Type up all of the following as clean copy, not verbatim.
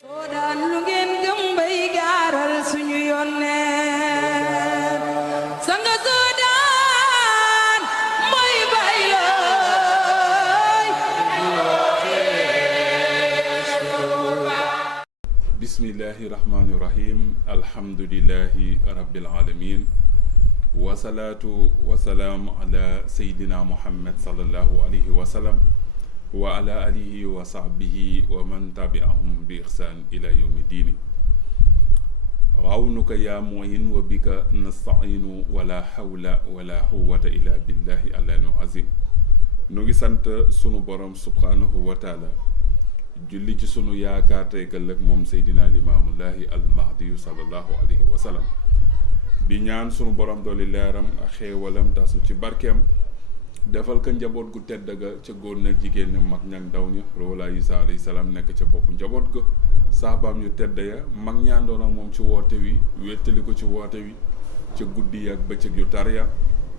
soo daan lu ngeen gëm bay gaaral suñu yónneen sanga soo daan mooy bay looy. bismillahi rahmaani rahim alhamdulillahi rabbil alamin wasalaatu wasalaamu ala seydina muhammad sallallahu alayhi wa sallam wa ala alihi wa sahbihi wa man tabi'ahum bi ihsaan ila yawmi diini awnuka yaa mu'in wa bika nasta'iinu wala hawla wala quwwata illa billahi al-aliyyil azim. nu ngi sant sunu borom subhanahu wa taala julli ci sunu yaakaar tey ëllëg moom seydina limaamullahi al-mahdiyu sallallahu alayhi wa sallam di ñaan sunu borom dooli leeram ak xéewalam tasu ci barkeem defal ko njaboot gu tedd ga ca góor na jigéen ña mag ñak ndaw ña roolaa Isa alayhi salaam nekk ca boppu njaboot ga saabaam yu tedd ya mag ñaandoon ak moom ci woote wi wéttali ko ci woote wi ca guddi ak bëccëg yu tar ya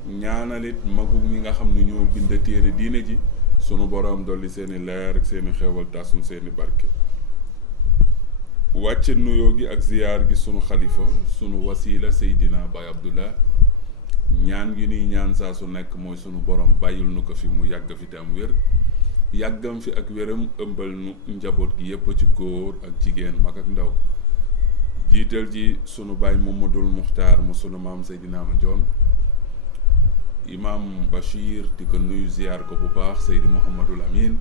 ñaanalit magu ñi nga xam ne ñoo bind téere diine ji sunu borom dolli seeni leer ak seeni xéewal tasu seeni barke wàcce nuyoo gi ak ziyaar gi sunu xalifa sunu wasiila Seydina Baye Abdullah ñaan gi nuy ñaan saa su nekk mooy sunu borom bàyyil nu ko fi mu yàgg fi te am wér yàggam fi ak wéram ëmbal nu njaboot gi yépp ci góor ak jigéen mag ak ndaw jiital ji sunu baay Mamadul Muxtaar mu sunu maam Seydina Mandione imaam Bachir di ko nuyu ziyaar ko bu baax Seydi Mouhamadul Amin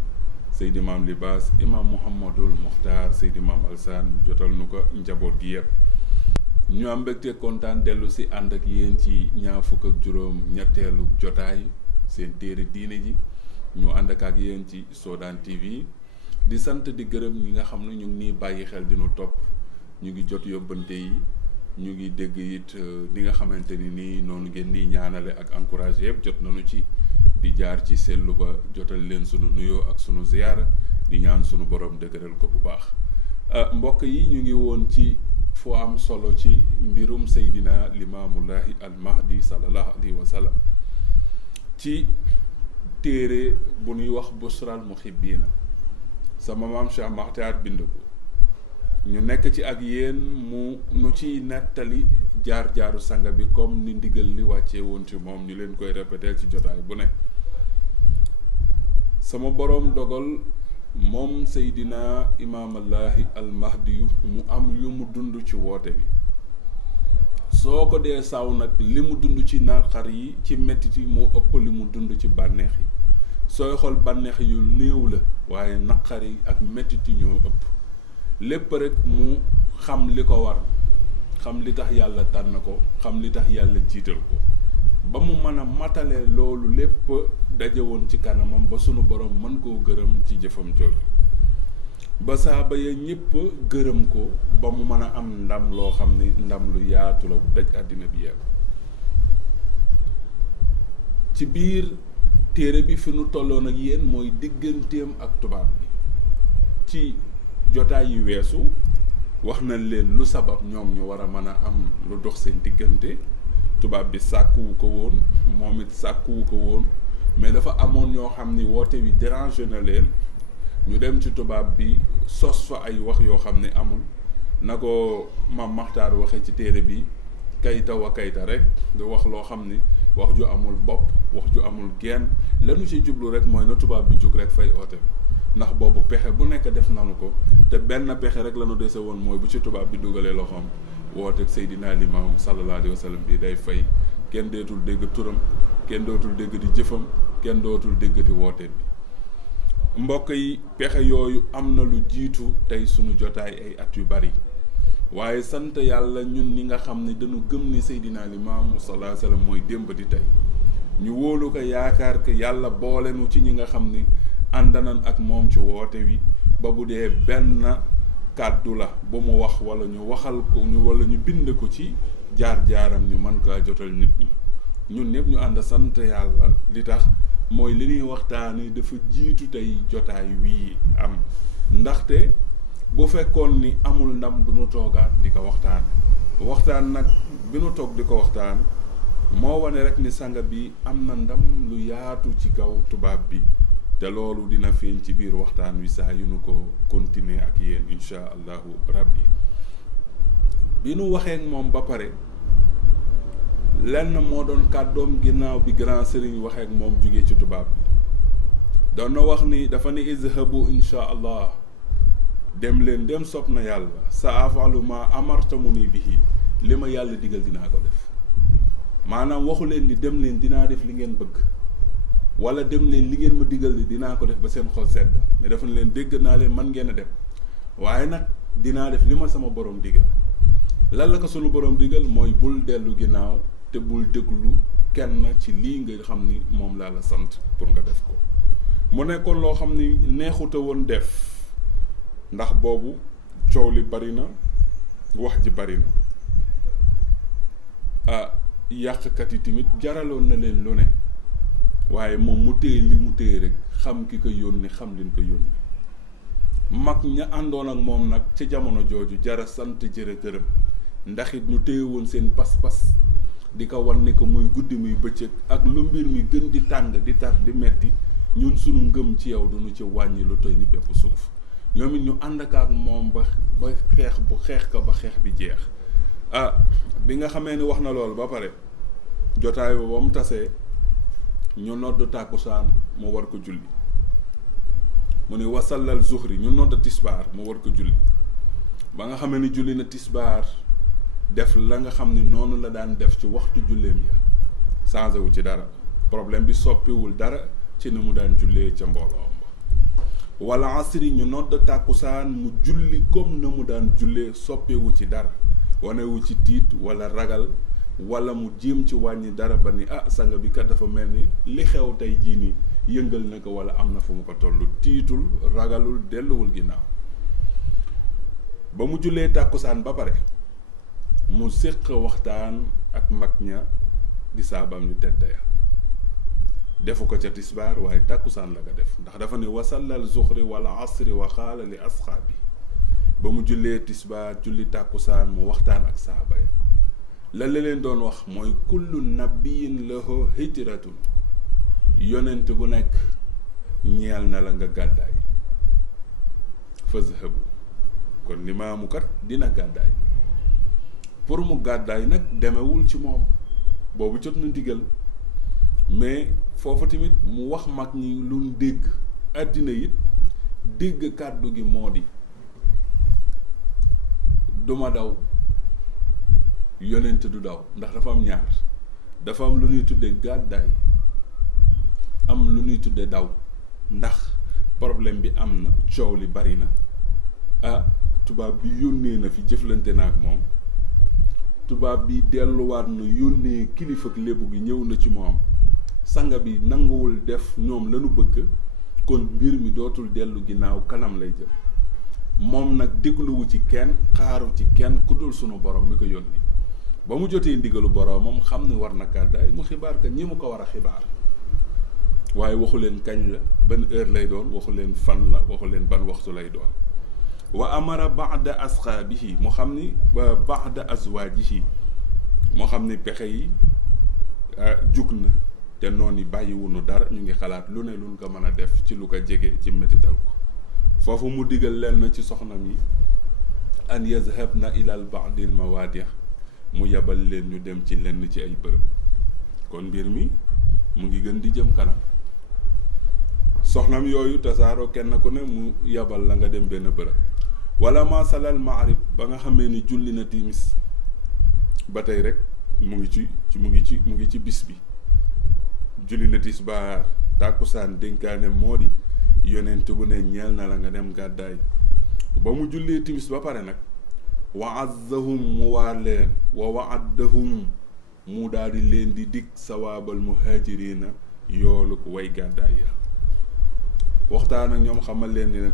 Seydi maam Libaas imaam Mouhamadul Muxtaar Seydi maam Alsaan jotal nu ko njaboot gi yépp ñu am mbégte kontaan dellu si ànd ak yéen ci ñaar fukk ak juróom ñetteelu jotaay seen téere diine ji ñu ànd ak yéen ci Soodaan TV di sant di gërëm ñi nga xam ne ñu ngi nii bàyyi xel di nu topp ñu ngi jot yóbbante yi ñu ngi dégg it li nga xamante ni nii noonu ngeen di ñaanale ak encouragé yëpp jot nañu ci di jaar ci sellu ba jotal leen sunu nuyoo ak sunu ziyaara di ñaan sunu borom dëgëral ko bu baax mbokk yi ñu ngi woon ci fu am solo ci mbirum Seydina Limaamullahi al Mahdi sallallahu alayhi wa sallam ci téere bu ñuy wax Busral Muhibbiina sama maam Cheikh Makhtar bind ko ñu nekk ci ak yéen mu nu ciy nettali jaar-jaaru sanga bi comme ni ndigal li wàccee woon ci moom ñu leen koy répéter ci jotaay bu ne sama boroom dogal moom Seydina Imaamallahi al Mahdi mu am yu mu dund ci woote bi soo ko dee saw nag li mu dund ci naqar yi ci mettit yi moo ëpp li mu dund ci bànneex yi sooy xool bànneex yu néew la waaye naqar yi ak mettit yi ñoo ëpp lépp rek mu xam li ko war xam li tax yàlla tànn ko xam li tax yàlla jiital ko ba mu mën a matale loolu lépp daje woon ci kanamam ba sunu borom mën koo gërëm ci jëfam jooju ba saaba ya ñépp gërëm ko ba mu mën a am ndam loo xam ni ndam lu yaatu la bu daj àddina bi yépp ci biir téere bi fi nu tolloon ak yéen mooy digganteem ak tubaab bi ci jotaay yu weesu wax nañ leen lu sabab ñoom ñu war a mën a am lu dox seen diggante tubaab bi sàkkuwu ko woon moom it sàkkuwu ko woon mais dafa amoon ñoo xam ni woote wi dérangé na leen ñu dem ci tubaab bi sos fa ay wax yoo xam ne amul na ko Maam Maxtaar waxee ci téere bi kayta wa kayta rek di wax loo xam ni wax ju amul bopp wax ju amul genn lanu ci jublu rek mooy na tubaab bi jóg rek fay oote bi ndax boobu pexe bu nekk def nanu ko te benn pexe rek lanu dese woon mooy bu ci tubaab bi dugalee loxoom woote Seydina Limaam sallallahu alayhi wa sallam bi day fay kenn dootul dégg turam kenn dootul dégg di jëfam kenn dootul dégg di woote bi mbokk yi pexe yooyu am na lu jiitu tey sunu jotaay ay at yu bari waaye sant yàlla ñun ñi nga xam ne dañu gëm ni Seydina Limaam sallallahu alayhi wa sallam mooy démb di tey ñu wóolu ko yaakaar ko yàlla boole nu ci ñi nga xam ni ànd nañ ak moom ci woote wi ba bu dee benn kàddu la ba mu wax wala ñu waxal ko ñu wala ñu bind ko ci jaar-jaaram ñu mën kaa jotal nit ñi ñun ñëpp ñu ànd sant yàlla li tax mooy li ñuy waxtaane dafa jiitu tey jotaay wii am ndaxte bu fekkoon ni amul ndam du ñu toogaat di ko waxtaan nag bi nu toog di ko waxtaan moo wane rek ni sanga bi am na ndam lu yaatu ci kaw tubaab bi te loolu dina feeñ ci biir waxtaan wi saa yu nu ko continuer ak yéen insha allahu rabbi. bi nu waxee ak moom ba pare lenn moo doon kàddoom ginnaaw bi grand sëriñ waxee ak moom jógee ci tubaab bi doon na wax ni dafa ne izhabu insha allah dem leen dem sopp na yàlla sa afalu ma amartamuni bihi li ma yàlla digal dinaa ko def. maanaam waxu leen ni dem leen dinaa def li ngeen bëgg wala dem leen li ngeen ma digal ni dinaa ko def ba seen xol sedd, mais dafa ne leen dégg naa leen man ngeen a dem waaye nag dinaa def li ma sama borom digal. lan la ko sunu borom digal mooy bul dellu ginnaaw te bul déglu kenn ci lii nga xam ni moom laa la sant pour nga def ko. mu nekkoon loo xam ni neexuta woon def ndax boobu coow li bari na, wax ji bari na, yàqkat yi tamit jaraloon na leen lu ne, waaye moom mu téye li mu téye rek xam ki ko yónni xam leen ko yónni. mag ña àndoon ak moom nag ca jamono jooju jara sant jërë gërëm ndax it ñu téye woon seen pas-pas di ko wan ne ko muy guddi muy bëccëg ak lu mbir mi gën di tàng di tar di metti ñun sunu ngëm ci yow duñu ci wàññi lu toy ni bépp suuf. ñoom it ñu ànd ak moom ba xeex ko ba xeex bi jeex. bi nga xamee ni wax na loolu ba pare jotaay ba mu tasee ñu nodd tàkkusaan mu war ko julli, mu ne wasallal zuhri ñu nodd tisbaar mu war ko julli. ba nga xamee ni julli na tisbaar def la nga xam ni noonu la daan def ci waxtu julleem ya, changé wu ci dara, problème bi soppiwul dara ci ni mu daan jullee ca mbooloo ba. wala asri ñu nodd tàkkusaan mu julli comme na mu daan jullee, soppewu ci dara, wanewu ci tiit wala ragal wala mu jéem ci wàññi dara ba ni sanga bi kat dafa mel ni li xew tey jii nii yëngal na ko wala am na fu mu ko toll. tiitul, ragalul, delluwul ginnaaw. ba mu jullee tàkkusaan ba pare mu séq waxtaan ak mag ña di saabaam yu tedd ya. defu ko ca tisbaar waaye tàkkusaan la ko def ndax dafa ne wasallal zuhri wala asri wa xaala li asxaabi. ba mu jullee tisbaar julli tàkkusaan mu waxtaan ak saaba ya. la leen doon wax mooy kullu nabiyin lahu hijratun, yonent bu nekk ñeel na la nga gàddaay. fazhabu, kon limaamu kat dina gàddaay. pour mu gàddaay nag demewul ci moom, boobu jot na ndigal, mais foofu tamit mu wax mag ñi luñ dégg. àddina it dégg kàddu gi moo di duma daw, yonent du daw, ndax dafa am ñaar, dafa am lu ñuy tudde gàddaay, am lu ñuy tudde daw. ndax problème bi am na, coow li bari na, tubaab bi yónnee na fi, jëflante na ak moom, tubaab bi delluwaat na yónnee kilifa ak lébu gi ñëw na ci moom, sanga bi nanguwul def ñoom lañu bëgg, kon mbir mi dootul dellu ginnaaw, kanam lay jëm. moom nag dégluwu ci kenn, xaaru ci kenn ku dul sunu borom mi ko yónni. ba mu jotee ndigalu boromam xam ni war na gàddaay, mu xibaar ka ñi mu ko war a xibaar, waaye waxu leen kañ la, ban heure lay doon, waxu leen fan la, waxu leen ban waxtu lay doon. wa amara baada asxaabihi, mu xam ni baada azwaajihi, moo xam ni pexe yi jug na te noonu yi bàyyiwunu dara, ñu ngi xalaat lu ne luñ ko mën a def ci lu ko jege ci métital ko. foofu mu digal leen na ci soxnam yi an yazhabna ilal baadil mawaadi, mu yebal leen ñu dem ci lenn ci ay bërëb. kon mbir mi mu ngi gën di jëm kanam. soxnam yooyu tasaaroo, kenn ku ne mu yebal la nga dem benn bërëb. wala ma salal maarib, ba nga xamee ni julli na timis ba tey rek mu ngi ci bis bi. julli na tisbaar, tàkkusaan, dénkaane moo di yonent bu ne ñeel na la nga dem gàddaay. ba mu jullee timis ba pare nag wa azzahum mu waar leen, wa wa'addahum mu daal di leen di dig sawaabal muhaajiriina, yoolu ko way gàddaay ya. waxtaan ak ñoom xamal leen ni leen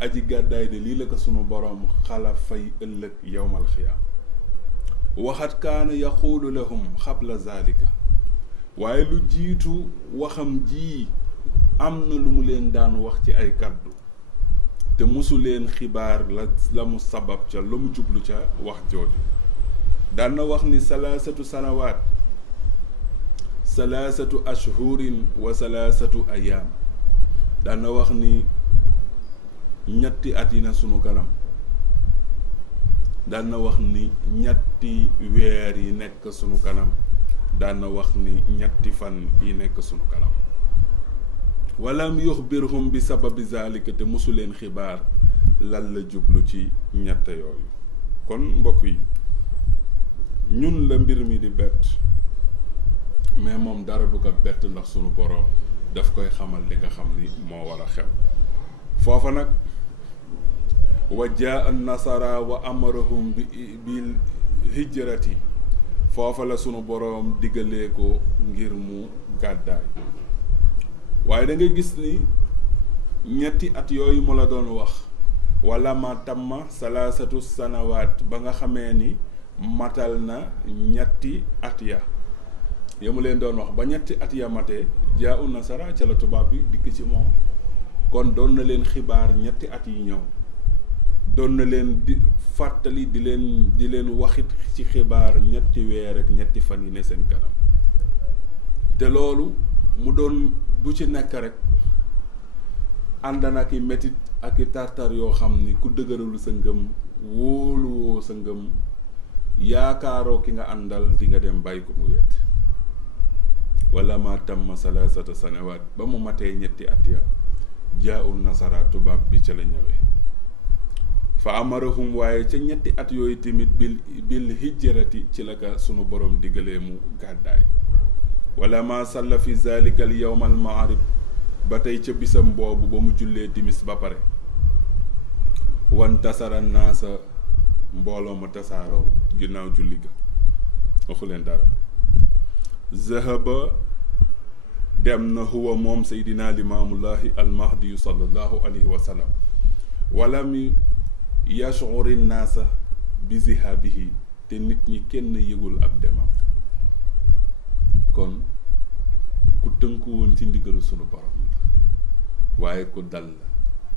aji gàddaay de lii la ko sunu borom xala fay ëllëg yawmal xiyaam. waxat kaana yaquulu lahum xabla zaalika, waaye lu jiitu waxam ji am na lu mu leen daan wax ci ay kàddu te musu leen xibaar la mu sabab ca la mu jublu ca wax jooju. daan na wax ni salaasatu sanawaat, salaasatu ashhurin wa salaasatu ayaam, daan na wax ni ñetti at yi na sunu kanam, daan na wax ni ñetti weer yi nekk sunu kanam, daan na wax ni ñetti fan yi nekk sunu kanam. walam yuxbirhum bi sababi zalika, te mosu leen xibaar lan la jublu ci ñett yooyu. kon mbokk yi, ñun la mbir mi di bett, mais moom dara du ko bett ndax sunu boroom daf koy xamal li nga xam ni moo war a xew. foofa nag wa jaa an nasara wa amarahum bil hijrati, foofa la sunu boroom diggalee ko ngir mu gàddaay. waaye da ngay gis ni ñetti at yooyu mu la doon wax, wala ma tamma salaasatu sanawaat, ba nga xamee ni matal na ñetti at ya mu leen doon wax, ba ñetti at ya matee jaa un nasara, ca la tubaab bi dikk ci moom. kon doon na leen xibaar ñetti at yi ñëw, doon na leen di fàttali di leen waxit ci xibaar ñetti weer ak ñetti fan yi ne seen kanam. te loolu mu doon bu ci nekk rek ànd na ak i metit ak i tartar yoo xam ni ku dëgëralu sa ngëm, wóoluwoo sa ngëm, yaakaaroo ki nga àndal, di nga dem bàyyi ko mu wet. wala ma tamma salaasata sanawaat, ba mu matee ñetti at ya jaaul nasara, tubaab bi ca la ñëwee. fa amarahum, waaye ca ñetti at yooyu tamit bil hijrati, ci la ka sunu borom diggalee mu gàddaay. wala ma salla fi zalika al yawm al ma'rib, ba tey ca bisam boobu ba mu jullee timis ba pare. wan tasara naasa, mbooloo ma tasaaroo ginnaaw julli ga, waxu leen dara. zahaba, dem na huwa moom seydina limaamullahi almahdiyu sallallahu alayhi wa sallam, walam yashuri naasa bi zihabihi, te nit ñi kenn yëgul ab demam. kon ku tënku woon ci ndigalu sunu borom la, waaye ku dal la.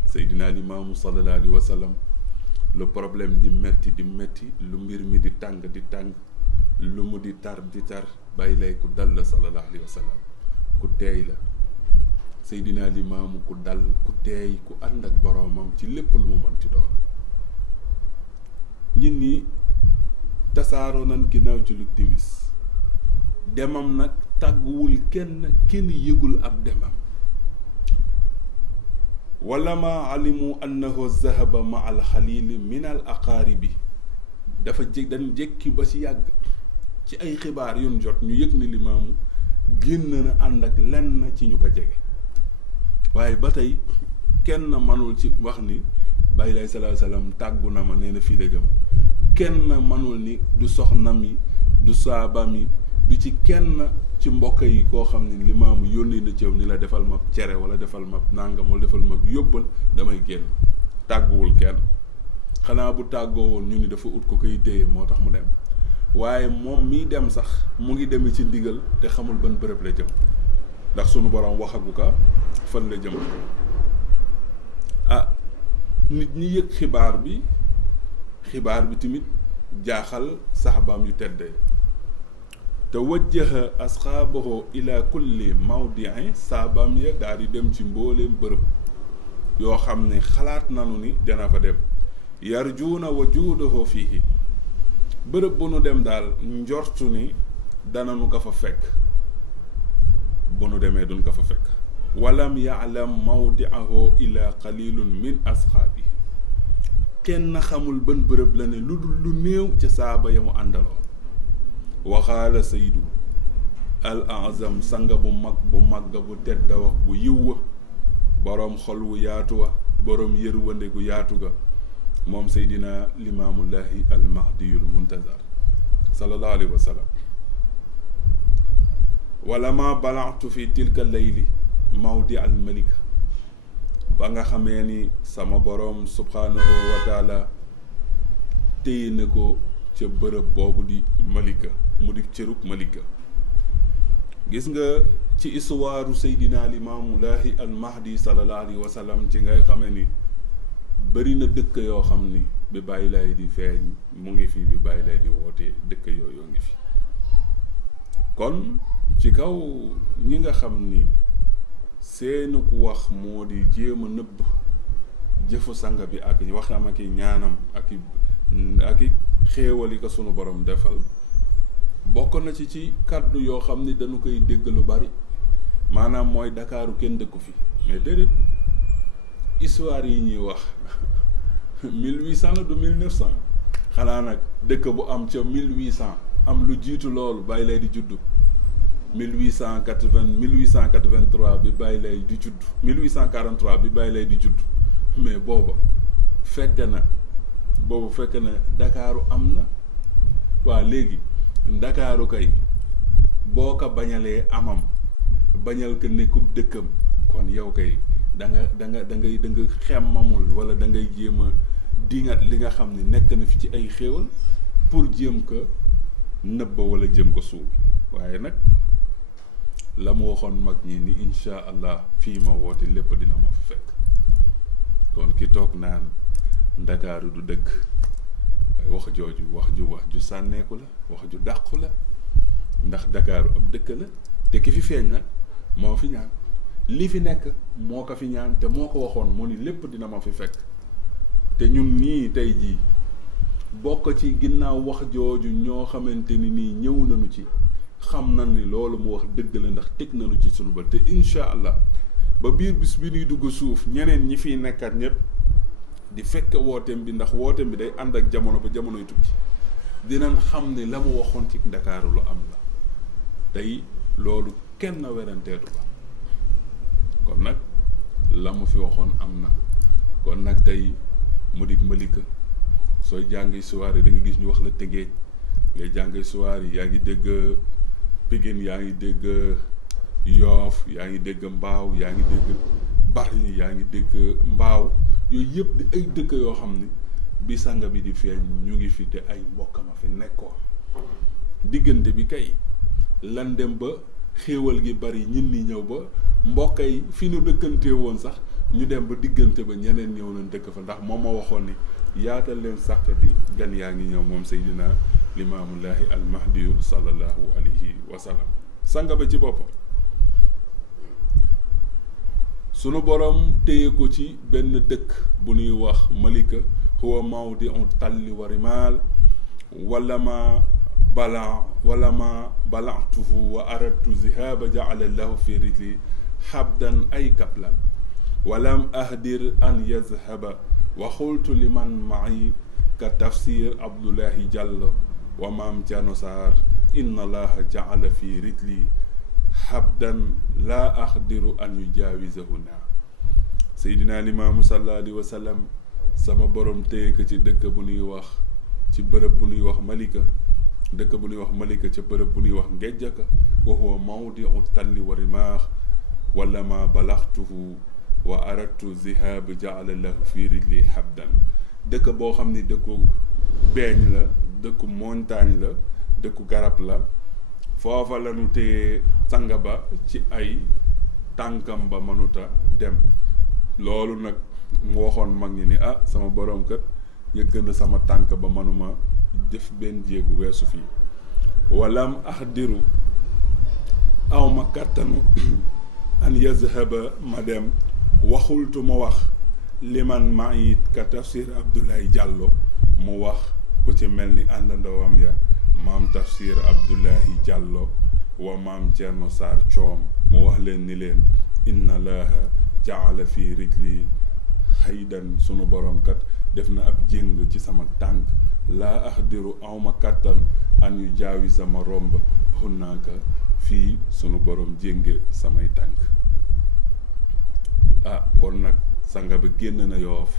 seydina limaamu sallallahu alayhi wa sallam, le problème di metti, lu mbir mi di tàng, lu mu di tar, bàyyi lay ku dal la sallallahu alayhi wa sallam. ku teey la seydina limaamu, ku dal, ku teey, ku ànd ak boroomam ci lépp lu mu mënti doon. ñit ñi tasaaroo nan ginnaaw julli timis, demam nag tàgguwul kenn yëgul ab demam. wala ma alimu annahu zahaba ma al xalili min al aqaaribi, dafa dañ jékki ba ci yàgg ci ay xibaar yun jot ñu yëg ni limaamu génn na ànd ak lenn ci ñu ko jege. waaye ba tey kenn manul ci wax ni bàyyi lay salaa salaam tàggu na ma, nee na fii la jëm. kenn manul ni du soxnam yi, du saabam yi, du ci kenn ci mbokk yi koo xam ne limaamu yónni na ci yow ni la defal ma cere wala defal ma nàngam wala defal ma yóbbal, damay génn. tàgguwul kenn, xanaa bu tàggoo woon ñu ni dafa ut ko koy téye moo tax mu dem. waaye moom miy dem sax mu ngi demee ci ndigal, te xamul ban bërëb la jëm, ndax sunu borom waxagu ka fan la jëm. nit ñi yëg xibaar bi tamit jaaxal saxabaam yu teddee. te wajjaha asxaabahu ila kulli mawdiin, saabaam ya daal di dem ci mbooleem bërëb yoo xam ne xalaat nanu ni dana fa dem. yarjuuna wajuudahu fiihi, bërëb bu nu dem daal njortu ni dana nu ko fa fekk, bu nu demee duñ ko fa fekk. walam yaalam mawdiahu illa qalilun min asxaabihi, kenn xamul ban bërëb la ne lu dul lu néew ca saaba ya mu àndaloon. waxaala saydu al azam, sanga bu mag bu tedda wax bu yiw wa, boroom xol wu yaatu wa, boroom yërwande gu yaatu ga, moom seydina limaamullahi al mahdiyul muntazar sallallahu alayhi wa sallam. wala ma balaatu fi tilka layli mawdi al malika, ba nga xamee ni sama boroom subhanahu wa taala téye na ko ca bërëb boobu di malika, mu di cërub malika. gis nga ci histoire seydina limaamullahi al mahdi sallallahu alayhi wa sallam ci ngay xamee ni bëri na dëkk yoo xam ni bi bàyyi lay di feeñ mu ngi fi, bi bàyyi lay di woote dëkk yooyu ngi fi. kon ci kaw ñi nga xam ni seenu ku wax moo di jéem a nëbb jëfu sanga bi ak waxam ak i ñaanam ak i xéewal yi ko sunu borom defal bokk na ci kàddu yoo xam ni dañu koy dégg lu bari maanaam mooy Dakaaru kenn dëkku fi mais déedéet histoire yi ñuy wax 1800 la du 1900 xanaa nag dëkk bu am ca 1800 am lu jiitu loolu bàyyi lay di juddu 1883 bi bàyyi lay di juddu 1843 bi bàyyi lay di juddu mais booba fekk na Dakaaru am na waa léegi Ndakaaru kay boo ko bañalee amam bañal ko nekkub dëkkam kon yow kay da ngay xemmamul wala da ngay jéem a dingat li nga xam ne nekk na fi ci ay xéewal pour jéem ko nëbba wala jéem ko suul waaye nag la mu waxoon mag ñi ni insha allah fii ma woote lépp dina ma fi fekk kon ki toog naan Ndakaaru du dëkk wax jooju wax ju sànneeku la wax ju dàqu la ndax Dakaaru ab dëkk la te ki fi feeñ nag moo fi ñaan li fi nekk moo ko fi ñaan te moo ko waxoon mu ni lépp dina ma fi fekk te ñun nii tey jii bokk ci ginnaaw wax jooju ñoo xamante ni nii ñëw nañu ci xam nañ ni loolu mu wax dëgg la ndax teg nañu ci sunu ba te incha allah ba biir bis bi ñuy dugg suuf ñeneen ñi fiy nekkat ñëpp di fekk wooteem bi ndax wooteem bi day ànd ak jamono ba jamonoy tukki dinañ xam ne la mu waxoon ci Ndakaaru lu am la tey loolu kenn weranteetu la kon nag la mu fi waxoon am na kon nag tey mu di Malika sooy jàngi suwaar yi da nga gis ñu wax la Tëngéej ngay jàngi suwaar yi yaa ngi dégg Pikine yaa ngi dégg Yoof yaa ngi dégg Mbaaw yaa ngi dégg Bargny yaa ngi dégg Mbaaw yooyu yëpp di ay dëkk yoo xam ne bi sanga bi di feeñ ñu ngi fi te ay mbokkam a fi nekkoon diggante bi kay lan dem ba xéewal gi bari ñin ñi ñëw ba mbokk yi fi ñu dëkkante woon sax ñu dem ba diggante ba ñeneen ñëw nañ dëkk fa ndax moom ma waxoon ni yaatal leen sàq bi gan yaa ngi ñëw moom Seydina Limaamullahi al Mahdiyu sallallahu alayhi wa sallam sanga ba ci boppam sunu borom téye ko ci benn dëkk bu ñuy wax Malika huwa mawdi'u talli wa rimaal wala ma bala'tuhu wa aradtu zihaba ja'ala lahu fi rijli habdan ay kaplan walam ahdir an yazhaba wa xultu liman ma'i ka tafsir Abdullahi Diallo wa maam Thierno Sarr inna allaha ja'ala fi rijli habdan laa axdiru an yujaawizahu naa Seydina Limaamu sallallahu alayhi wa sallam sama borom téye ko ci dëkk bu ñuy wax ci bërëb bu ñuy wax Malika dëkk bu ñuy wax Malika ca bërëb bu ñuy wax Ngejjaka wa huwa mawdi'u talli wa rimaax wala ma balaxtuhu wa aradtu zihab jaala lahu fi rijli habdan dëkk boo xam ni dëkku beeñ la dëkku montagne la dëkku garab la foofa la ñu téye sanga ba ci ay tànkam ba mënuta dem loolu nag mu waxoon mag ñi ni sama borom kat yëgg na sama tànk ba mënuma def benn jéegu weesu fii walam ahdiru awma kàttanu an yazhaba ma dem waxultu ma wax liman maayit ka tafsir Abdoulaye Diallo mu wax ku ci mel ni àndandoowam ya maam tafsir Abdoulaye Diallo wa maam Thierno Sarr Coom mu wax leen ni leen inna laaha jaala fi rijli xaydan sunu borom kat def na ab jéng ci sama tànk laa axdiru awma kàttan an yu jaawi sama romb xunnaaka fii sunu borom jénge samay tànk kon nag sanga ba génn na Yoof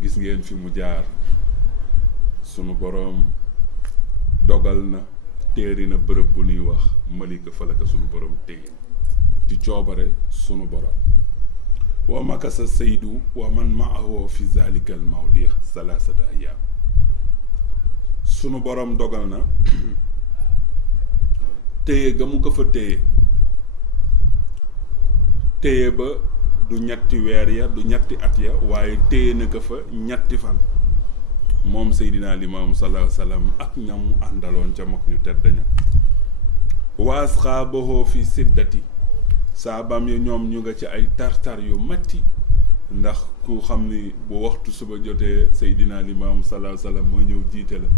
gis ngeen fi mu jaar sunu borom dogal na téeri na bërëb bu ñuy wax Malika fa la ko sunu borom téye ci coobare sunu borom wa makasa saydu wa man maahu fi zalika al mawdi salaasata ayaam sunu borom dogal na téye ga mu ko fa téye ba du ñetti weer ya du ñetti at ya waaye téye na ko fa ñetti fan moom Seydina Limaamu sallallahu alayhi wa sallam ak ñam àndaloon ca mag ñu tedd ña wa asxaabahu fi siddati saabaam yi ñoom ñu nga ci ay tartar yu metti ndax ku xam ni bu waxtu suba jotee Seydina Limaamu sallallahu alayhi wasallam moo ñëw jiite la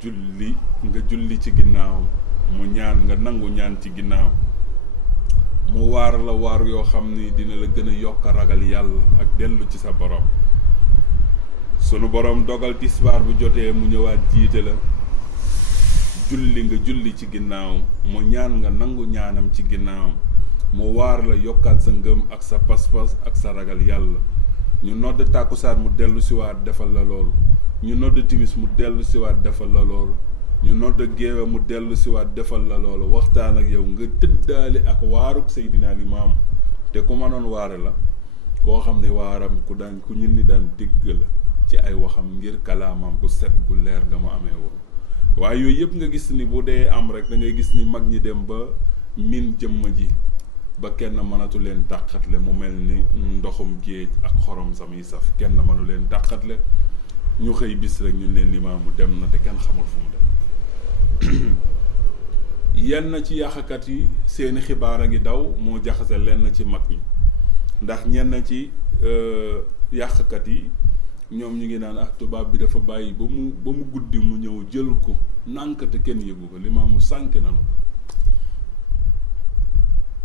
julli nga julli ci ginnaawam mu ñaan nga nangu ñaan ci ginnaaw mu waar la waar yoo xam ni dina la gën a yokk a ragal yàlla ak dellu ci sa borom sunu borom dogal tisbaar bu jotee mu ñëwaat jiite la julli nga julli ci ginnaawam mu ñaan nga nangu ñaanam ci ginnaawam mu waar la yokkaat sa ngëm ak sa pas-pas ak sa ragal yàlla ñu nodd tàkkusaan mu dellu siwaat defal la loolu ñu nodd timis mu dellu siwaat defal la loolu ñu nodd géewe mu dellu siwaat defal la loolu waxtaan ak yow nga tëddaale ak waaruk Seydina Limaamu te ku mënoon waare la koo xam ne waaram ku ñun ni daan dégg la ci ay waxam ngir kalaamam gu set gu leer nga mu amee woon waaye yooyu yëpp nga gis ni bu dee am rek da ngay gis ni mag ñi dem ba min jëmm ji ba kenn mënatu leen tàqatle mu mel ni ndoxum géej ak xorom samuy saf kenn mënu leen tàqatle ñu xëy bis rek ñun leen Limaamu dem na te kenn xamul fu mu dem yenn ci yàqkat yi seeni xibaar a ngi daw moo jaxase lenn ci mag ñi ndax ñenn ci yàqkat yi ñoom ñu ngi naan ak tubaab bi dafa bàyyi ba mu guddi mu ñëw jël ko nànk te kenn yëgu ko Limaamu sànk nanu ko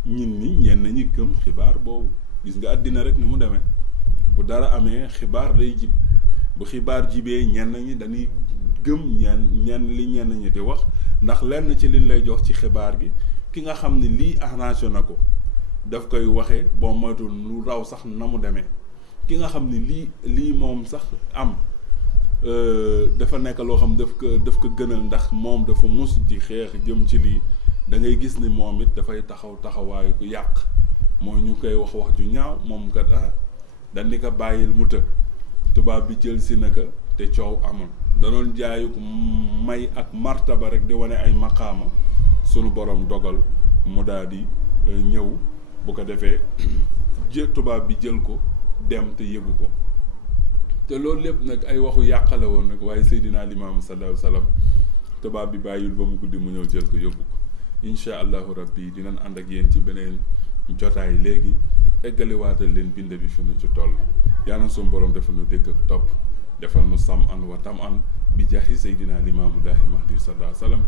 ñin ni ñenn ñi gëm xibaar boobu gis nga àddina rek ni mu demee bu dara amee xibaar day jib bu xibaar jibee ñenn ñi dañuy gëm ñenn li ñenn ñi di wax ndax lenn ci liñ lay jox ci xibaar gi ki nga xam ni lii arrangé na ko daf koy waxee boo moytul lu raw sax na mu demee ki nga xam ni lii moom sax am dafa nekk loo xam daf ko gënal ndax moom dafa mus ji xeex jëm ci lii da ngay gis ni moom it dafay taxawaayu ku yàq mooy ñu koy wax ju ñaaw moom kat dañ di ko bàyyil mu të tubaab bi jël si naka te coow amul danoon jaayu may ak martaba rek di wane ay maqaama sunu borom dogal mu daal di ñëw bu ko defee tubaab bi jël ko dem te yëgu ko te loolu lépp nag ay waxu yàqale woon nag waaye Seydina Limaamu sallallahu alayhi wasallam tubaab bi bàyyil ba mu guddi mu ñëw jël ko yóbbu ko incha allahu rabbi dinañ ànd ak yéen ci beneen jotaay léegi eggaliwaatal leen bind bi fi nu ci toll yàlla sunu borom defal nu dégg ak topp defal nu sam an wa tam an bi jaahi Seydina Limaamu Laahi Mahdi sallallahu alayhi wasallam